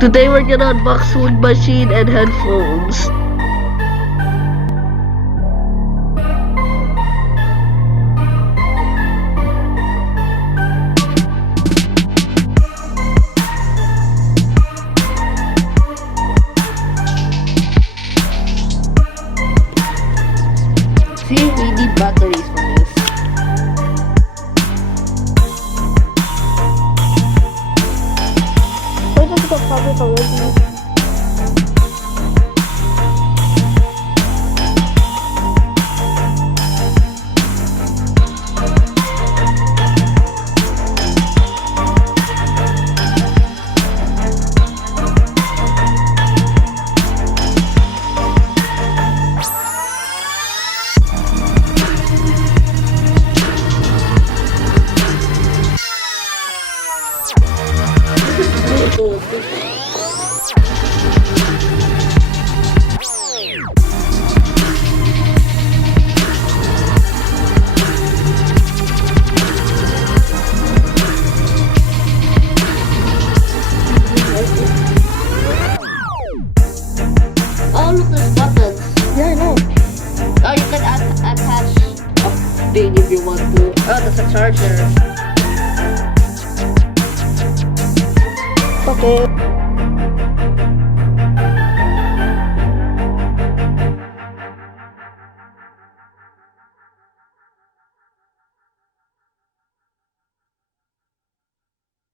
Today we're gonna unbox Wood Machine and headphones. See, we need batteries for this. Wait, let's go public original. Oh, look, there's buttons. Yeah, I know. Oh, you can attach a thing if you want to. Oh, that's a charger. Okay.